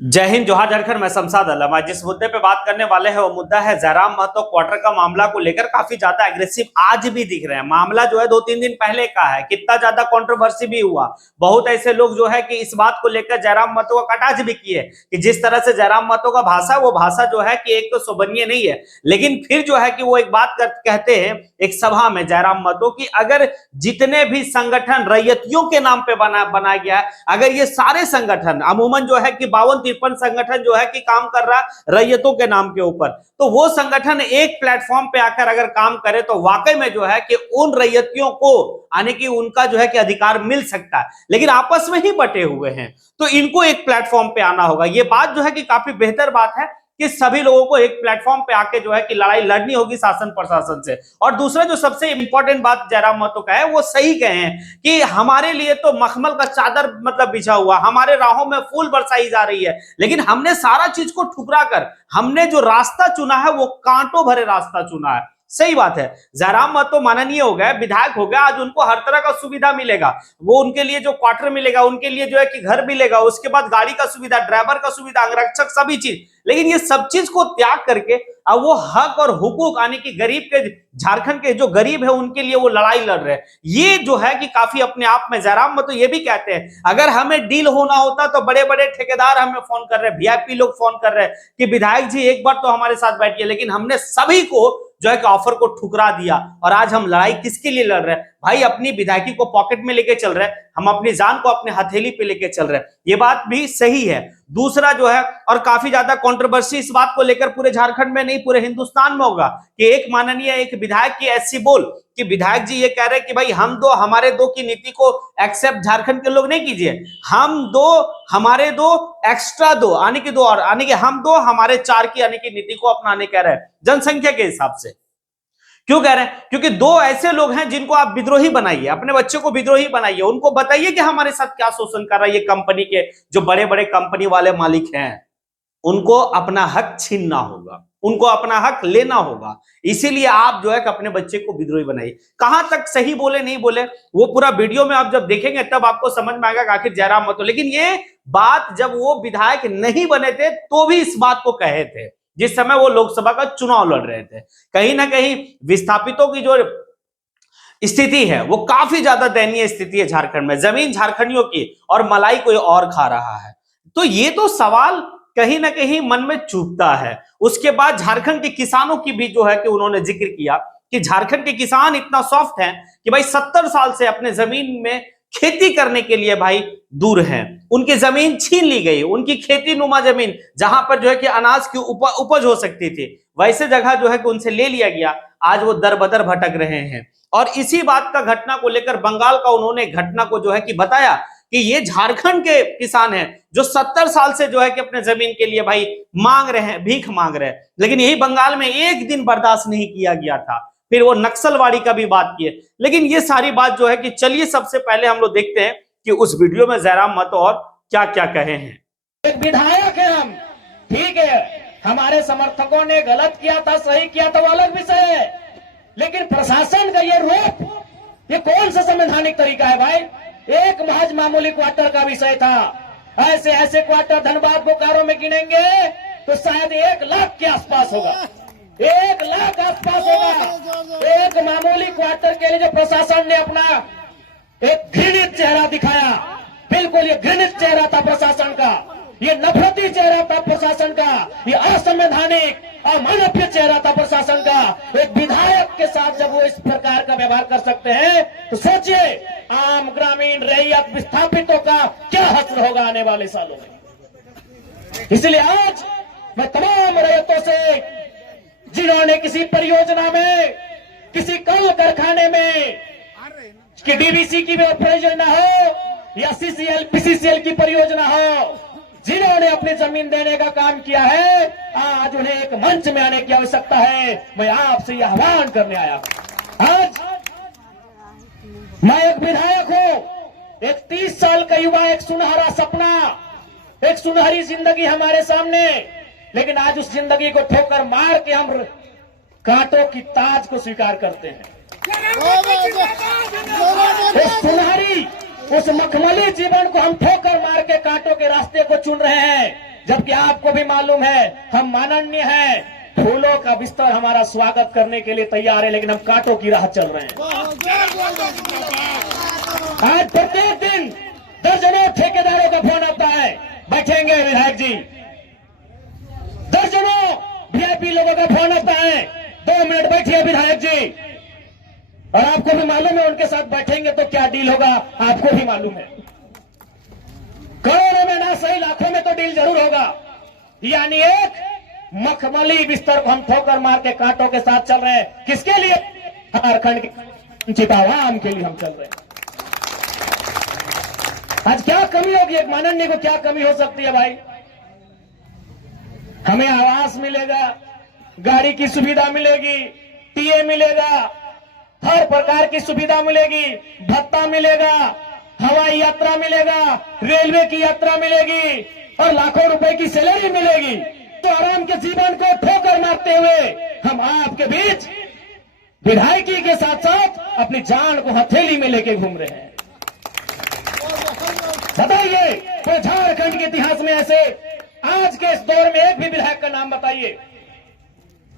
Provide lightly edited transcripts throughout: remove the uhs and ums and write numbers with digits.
जय हिंद, जोहार, झारखंड। मैं शमशाद आलम। आज जिस मुद्दे पे बात करने वाले हैं वो मुद्दा है जयराम महतो क्वार्टर का मामला को लेकर काफी ज्यादा एग्रेसिव आज भी दिख रहे हैं। मामला जो है 2-3 दिन पहले का है, कितना ज्यादा कंट्रोवर्सी भी हुआ। बहुत ऐसे लोग जो है कि इस बात को लेकर जयराम महतो का कटाक्ष भी किए कि जिस तरह से जयराम महतो का भाषा, वो भाषा जो है कि एक तो शोभनीय नहीं है, लेकिन फिर जो है कि वो एक बात कहते हैं एक सभा में जयराम महतो की, अगर जितने भी संगठन रैयतियों के नाम पे बनाया गया है, अगर ये सारे संगठन अमूमन जो है कि 52-53 संगठन जो है कि काम कर रहा है रैयतों के नाम के ऊपर, तो वो संगठन एक प्लेटफॉर्म पे आकर अगर काम करे तो वाकई में जो है कि उन रैयतियों को आने की उनका जो है कि अधिकार मिल सकता है। लेकिन आपस में ही बटे हुए हैं, तो इनको एक प्लेटफॉर्म पे आना होगा। ये बात जो है कि काफी बेहतर बात है कि सभी लोगों को एक प्लेटफॉर्म पे आके जो है कि लड़ाई लड़नी होगी शासन प्रशासन से। और दूसरा जो सबसे इंपॉर्टेंट बात जयराम महतो का है, वो सही कहे हैं कि हमारे लिए तो मखमल का चादर मतलब बिछा हुआ, हमारे राहों में फूल बरसाई जा रही है, लेकिन हमने सारा चीज को ठुकरा कर हमने जो रास्ता चुना है वो कांटों भरे रास्ता चुना है। सही बात है, जयराम महतो माननीय हो गए, विधायक हो गए, आज उनको हर तरह का सुविधा मिलेगा। वो उनके लिए जो क्वार्टर मिलेगा, उनके लिए जो है कि घर मिलेगा, उसके बाद गाड़ी का सुविधा, ड्राइवर का सुविधा, अंगरक्षक, सभी चीज। लेकिन ये सब चीज को त्याग करके अब वो हक और हुकूक आने की गरीब के, झारखंड के जो गरीब है उनके लिए वो लड़ाई लड़ रहे हैं। ये जो है कि काफी अपने आप में जयराम महतो ये भी कहते हैं, अगर हमें डील होना होता तो बड़े बड़े ठेकेदार हमें फोन कर रहे हैं, वीआईपी लोग फोन कर रहे हैं कि विधायक जी एक बार तो हमारे साथ बैठिए, लेकिन हमने सभी को जो है कि ऑफर को ठुकरा दिया। और आज हम लड़ाई किसके लिए लड़ रहे हैं भाई? अपनी विधायकी को पॉकेट में लेके चल रहे हैं, हम अपनी जान को अपने हथेली पे लेके चल रहे हैं। ये बात भी सही है। दूसरा जो है, और काफी ज्यादा कंट्रोवर्सी इस बात को लेकर पूरे झारखंड में नहीं पूरे हिंदुस्तान में होगा कि एक माननीय एक विधायक की ऐसी बोल कि विधायक जी ये कह रहे हैं कि भाई हम दो हमारे दो की नीति को एक्सेप्ट झारखंड के लोग नहीं कीजिए, हम दो हमारे दो एक्स्ट्रा दो आने की दो, और आने के हम दो हमारे चार की आने की नीति को अपनाने कह रहे हैं जनसंख्या के हिसाब से। क्यों कह रहे हैं? क्योंकि दो ऐसे लोग हैं जिनको आप विद्रोही बनाइए, अपने बच्चे को विद्रोही बनाइए, उनको बताइए कि हमारे साथ क्या शोषण कर रहा है ये कंपनी के जो बड़े बड़े कंपनी वाले मालिक हैं। उनको अपना हक छीनना होगा, उनको अपना हक लेना होगा। इसीलिए आप जो है कि अपने बच्चे को विद्रोही बनाइए। कहां तक सही बोले नहीं बोले वो पूरा वीडियो में आप जब देखेंगे तब आपको समझ में आएगा आखिर जयराम महतो। लेकिन ये बात जब वो विधायक नहीं बने थे तो भी इस बात को कहे थे, जिस समय वो लोकसभा का चुनाव लड़ रहे थे। कहीं ना कहीं विस्थापितों की जो स्थिति है वो काफी ज्यादा दयनीय स्थिति है झारखंड में। जमीन झारखंडियों की और मलाई कोई और खा रहा है। तो ये तो सवाल कहीं ना कहीं मन में चुभता है। उसके बाद झारखंड के किसानों की भी जो है कि उन्होंने जिक्र किया कि झारखंड के किसान इतना सॉफ्ट हैं कि भाई 70 साल से अपने जमीन में खेती करने के लिए भाई दूर हैं। उनकी जमीन छीन ली गई, उनकी खेती नुमा जमीन जहां पर जो है कि अनाज की उपज हो सकती थी, वैसे जगह जो है कि उनसे ले लिया गया। आज वो दर बदर भटक रहे हैं। और इसी बात का घटना को लेकर बंगाल का उन्होंने घटना को जो है कि बताया कि ये झारखंड के किसान हैं जो 70 साल से जो है कि अपने जमीन के लिए भाई मांग रहे हैं, भीख मांग रहे हैं। लेकिन यही बंगाल में एक दिन बर्दाश्त नहीं किया गया था। फिर वो नक्सलवाड़ी का भी बात किए। लेकिन ये सारी बात जो है कि चलिए सबसे पहले हम लोग देखते हैं कि उस वीडियो में जयराम महतो और क्या क्या कहे हैं। एक विधायक है हम, ठीक है, हमारे समर्थकों ने गलत किया था, सही किया था, वो अलग विषय है। लेकिन प्रशासन का ये रूप, ये कौन सा संवैधानिक तरीका है भाई? एक महज मामूली क्वार्टर का विषय था। ऐसे ऐसे क्वार्टर धनबाद बोकारो में गिनेंगे तो शायद 1 लाख के आसपास होगा, 1 लाख आसपास होगा। एक मामूली क्वार्टर के लिए जो प्रशासन ने अपना एक घृणित चेहरा दिखाया, बिल्कुल ये घृणित चेहरा था प्रशासन का, ये नफरती चेहरा था प्रशासन का, ये असंवैधानिक अमानवीय चेहरा था प्रशासन का। एक विधायक के साथ जब वो इस प्रकार का व्यवहार कर सकते हैं तो सोचिए आम ग्रामीण रैयत विस्थापितों का क्या हश्र होगा आने वाले सालों में। इसलिए आज मैं तमाम रैयतों से जिन्होंने किसी परियोजना में, किसी कल कारखाने में, कि डीवीसी की परियोजना हो या सीसीएल पीसीसीएल की परियोजना हो, जिन्होंने अपनी जमीन देने का काम किया है, आज उन्हें एक मंच में आने की आवश्यकता है। मैं आपसे यह आह्वान करने आया। आज मैं एक विधायक हूं, एक 30 साल का युवा, एक सुनहरा सपना, एक सुनहरी जिंदगी हमारे सामने। लेकिन आज उस जिंदगी को ठोकर मार के हम कांटों की ताज को स्वीकार करते हैं। उस सुनहरी, उस मखमली जीवन को हम ठोकर मार के कांटों के रास्ते को चुन रहे हैं। जबकि आपको भी मालूम है हम माननीय हैं, फूलों का बिस्तर हमारा स्वागत करने के लिए तैयार है, लेकिन हम कांटों की राह चल रहे हैं। आज प्रत्येक दिन दर्जनों ठेकेदारों का फोन आता है, बैठेंगे विधायक जी। दर्जनों वीआईपी लोगों का फोन आता है, 2 मिनट बैठिए विधायक जी। और आपको भी मालूम है उनके साथ बैठेंगे तो क्या डील होगा, आपको भी मालूम है। करोड़ों में ना सही लाखों में तो डील जरूर होगा। यानी एक मखमली बिस्तर को हम ठोकर मार के कांटों के साथ चल रहे हैं। किसके लिए? झारखंड के वंचित आवाम के लिए हम चल रहे हैं। आज क्या कमी होगी, एक माननीय को क्या कमी हो सकती है भाई? हमें आवास मिलेगा, गाड़ी की सुविधा मिलेगी, टीए मिलेगा, हर प्रकार की सुविधा मिलेगी, भत्ता मिलेगा, हवाई यात्रा मिलेगा, रेलवे की यात्रा मिलेगी और लाखों रुपए की सैलरी मिलेगी। तो आराम के जीवन को ठोकर मारते हुए हम आपके बीच विधायकी के साथ साथ अपनी जान को हथेली में लेके घूम रहे हैं। बताइए तो झारखंड के इतिहास में ऐसे आज के इस दौर में एक भी विधायक का नाम बताइए।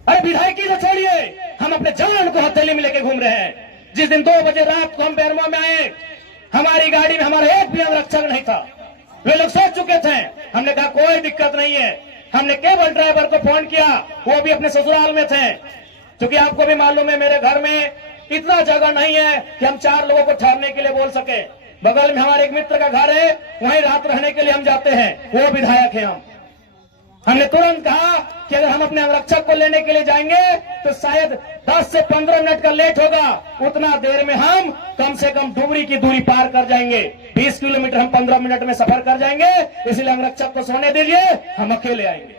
अरे विधायकी तो छोड़िए, हम अपने जान को हथेली में लेके घूम रहे हैं। जिस दिन 2 बजे रात को हम बेरमो में आए, हमारी गाड़ी में हमारा एक भी अंगरक्षक नहीं था। वे लोग सोच चुके थे। हमने कहा कोई दिक्कत नहीं है। हमने केवल ड्राइवर को फोन किया, वो भी अपने ससुराल में थे। क्योंकि आपको भी मालूम है मेरे घर में इतना जगह नहीं है कि हम 4 लोगों को ठहरने के लिए बोल सके। बगल में हमारे एक मित्र का घर है, वहीं रात रहने के लिए हम जाते हैं, वो विधायक है। हमने तुरंत कहा कि अगर हम अपने अंगरक्षक को लेने के लिए जाएंगे तो शायद 10 से 15 मिनट का लेट होगा। उतना देर में हम कम से कम डुमरी की दूरी पार कर जाएंगे। 20 किलोमीटर हम 15 मिनट में सफर कर जाएंगे। इसलिए अंगरक्षक को सोने दीजिए, हम अकेले आएंगे।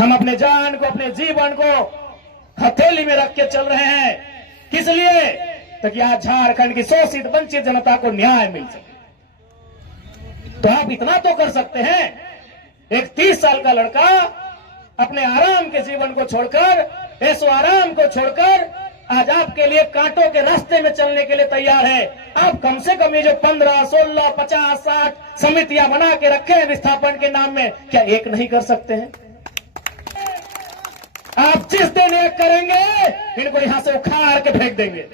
हम अपने जान को, अपने जीवन को हथेली में रख के चल रहे हैं। किस लिए? ताकि आज झारखंड की शोषित वंचित जनता को न्याय मिल सके। तो आप इतना तो कर सकते हैं, एक 30 साल का लड़का अपने आराम के जीवन को छोड़कर, ऐसो आराम को छोड़कर आज आपके लिए कांटों के रास्ते में चलने के लिए तैयार है। आप कम से कम ये जो 15, 16, 50, 60 समितियां बना के रखे हैं विस्थापन के नाम में, क्या एक नहीं कर सकते हैं? आप जिस दिन एक करेंगे इनको यहां से उखाड़ के फेंक देंगे।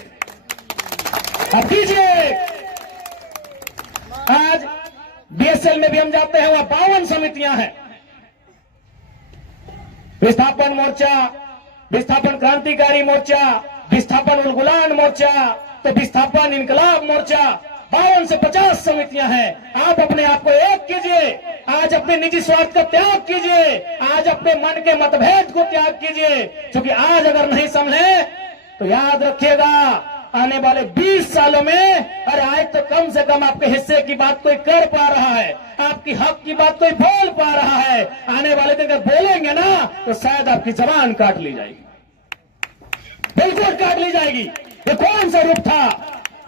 अब कीजिए। आज बीएसएल में भी हम जाते हैं, वहां 52 समितियां हैं। विस्थापन मोर्चा, विस्थापन क्रांतिकारी मोर्चा, विस्थापन उलगुलान मोर्चा, तो विस्थापन इनकलाब मोर्चा, 52 से 50 समितियां हैं। आप अपने आप को एक कीजिए। आज अपने निजी स्वार्थ का त्याग कीजिए। आज अपने मन के मतभेद को त्याग कीजिए। क्योंकि आज अगर नहीं समझे तो याद रखिएगा आने वाले 20 सालों में, अरे आज तो कम से कम आपके हिस्से की बात कोई कर पा रहा है, आपकी हक की बात कोई बोल पा रहा है। आने वाले दिन अगर बोलेंगे ना तो शायद आपकी जबान काट ली जाएगी, बिल्कुल काट ली जाएगी। ये कौन सा रूप था?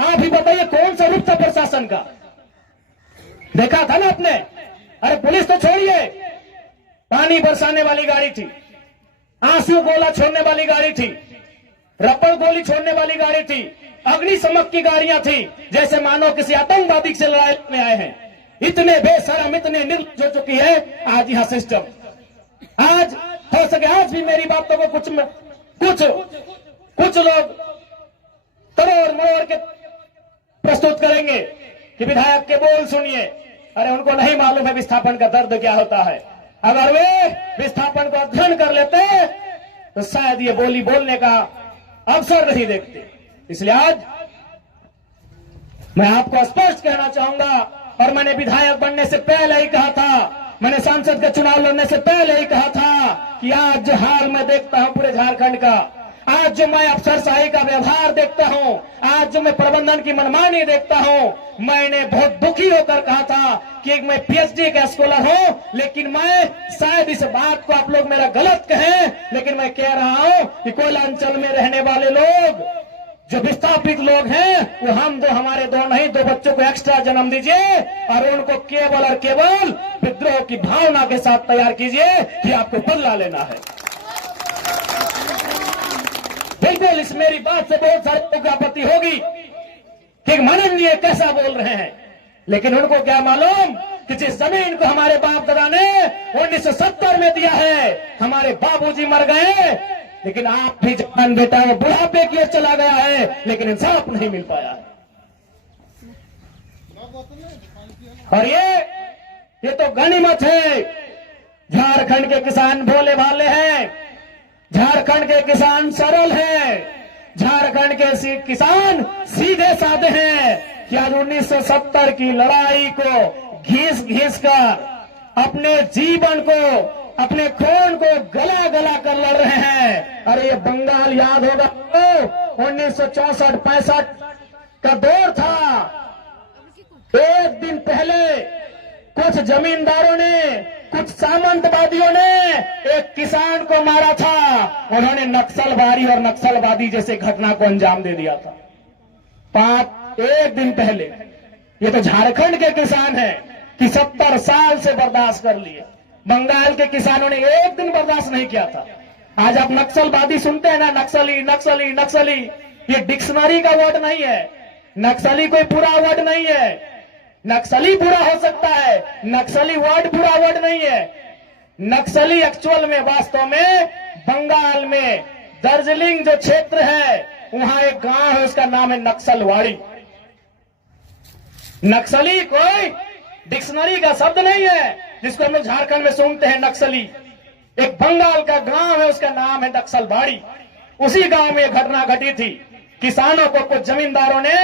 आप ही बताइए, कौन सा रूप था प्रशासन का? देखा था ना आपने? अरे पुलिस तो छोड़िए, पानी बरसाने वाली गाड़ी थी, आंसू गोला छोड़ने वाली गाड़ी थी, रबड़ गोली छोड़ने वाली गाड़ी थी, अग्निशमक की गाड़ियां थी, जैसे मानो किसी आतंकवादी से लड़ाई में आए हैं। इतने बेशरम, इतने निर्लज्ज हो चुकी है आज यहां सिस्टम। आज हो सके आज भी मेरी बातों को कुछ लोग तरोड़ मरोड़ के प्रस्तुत करेंगे कि विधायक के बोल सुनिए। अरे उनको नहीं मालूम है विस्थापन का दर्द क्या होता है। अगर वे विस्थापन को अध्ययन कर लेते तो शायद ये बोली बोलने का अवसर नहीं देखते। इसलिए आज मैं आपको स्पष्ट कहना चाहूंगा, और मैंने विधायक बनने से पहले ही कहा था, मैंने सांसद का चुनाव लड़ने से पहले ही कहा था कि आज जो हाल मैं देखता हूं पूरे झारखंड का, आज जो मैं अफसरशाही का व्यवहार देखता हूं, आज जो मैं प्रबंधन की मनमानी देखता हूं, मैंने बहुत दुखी होकर कहा था कि मैं पीएचडी का स्कॉलर हूं, लेकिन मैं शायद इस बात को आप लोग मेरा गलत कहें, लेकिन मैं कह रहा हूं कि कोयलांचल में रहने वाले लोग जो विस्थापित लोग हैं वो हम दो, हमारे दो नहीं, 2 बच्चों को एक्स्ट्रा जन्म दीजिए और उनको केवल और केवल विद्रोह की भावना के साथ तैयार कीजिए कि आपको बदला लेना है। बिल्कुल इस मेरी बात से बहुत सारे लोगों को आपत्ति होगी कि माननीय कैसा बोल रहे हैं, लेकिन उनको क्या मालूम कि जिस जमीन को हमारे बाप दादा ने 1970 में दिया है। हमारे बाबूजी मर गए, लेकिन आप भी जवान बेटा वो बुढ़ापे की ओर चला गया है, लेकिन इंसाफ नहीं मिल पाया है। और ये तो गनीमत है। झारखंड के किसान भोले भाले हैं, झारखंड के किसान सरल हैं, झारखंड के किसान सीधे साधे हैं कि आज 1970 की लड़ाई को घिस घिस कर अपने जीवन को, अपने खून को गला गला कर लड़ रहे हैं। अरे ये बंगाल याद होगा तो 1964-65 का दौर था। एक दिन पहले कुछ जमींदारों ने, कुछ सामंतवादियों ने एक किसान को मारा था। उन्होंने नक्सलवादी और नक्सलवादी जैसे घटना को अंजाम दे दिया था। एक दिन पहले। ये तो झारखंड के किसान हैं कि 70 साल से बर्दाश्त कर लिए। बंगाल के किसानों ने एक दिन बर्दाश्त नहीं किया था। आज आप नक्सलवादी सुनते हैं ना, नक्सली नक्सली नक्सली, ये डिक्शनरी का वर्ड नहीं है। नक्सली कोई पूरा वर्ड नहीं है। नक्सली बुरा हो सकता है, नक्सली वर्ड बुरा वर्ड नहीं है। नक्सली एक्चुअल में, वास्तव में बंगाल में दार्जिलिंग जो क्षेत्र है, वहां एक गांव है, उसका नाम है नक्सलवाड़ी। नक्सली कोई डिक्शनरी का शब्द नहीं है जिसको हम लोग झारखंड में सुनते हैं नक्सली। एक बंगाल का गांव है, उसका नाम है नक्सलवाड़ी। उसी गांव में घटना घटी थी। किसानों को कुछ जमींदारों ने,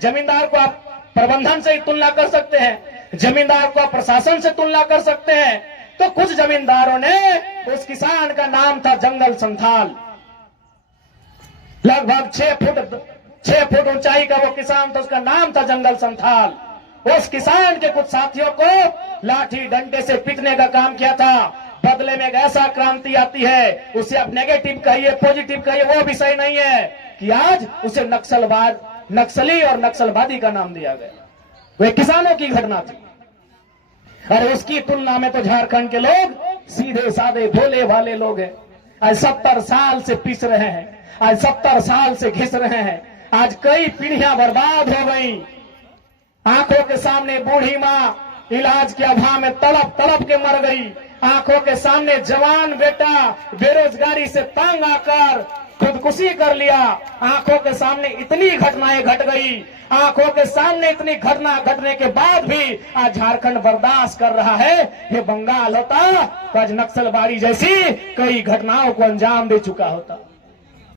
जमींदार को आप प्रबंधन से ही तुलना कर सकते हैं, जमींदार को आप प्रशासन से तुलना कर सकते हैं, तो कुछ जमींदारों ने, उस किसान का नाम था जंगल संथाल। लगभग 6 फुट ऊंचाई का वो किसान था, उसका नाम था जंगल संथाल। उस किसान के कुछ साथियों को लाठी डंडे से पीटने का काम किया था। बदले में एक ऐसा क्रांति आती है, उसे आप नेगेटिव कहिए, पॉजिटिव कहिए, वो भी सही नहीं है कि आज उसे नक्सली और नक्सलवादी का नाम दिया गया। वे किसानों की घटना थी। और उसकी तुलना में तो झारखंड के लोग सीधे साधे भोले भाले लोग हैं। आज 70 साल से पिस रहे हैं, आज 70 साल से घिस रहे हैं। आज कई पीढ़ियां बर्बाद हो गई। आंखों के सामने बूढ़ी माँ इलाज के अभाव में तड़प तड़प के मर गई। आंखों के सामने जवान बेटा बेरोजगारी से तंग आकर खुदकुशी कर लिया। आंखों के सामने इतनी घटनाएं घट गई। आंखों के सामने इतनी घटना घटने के बाद भी आज झारखंड बर्दाश्त कर रहा है। ये बंगाल होता तो आज नक्सलबाड़ी जैसी कई घटनाओं को अंजाम दे चुका होता।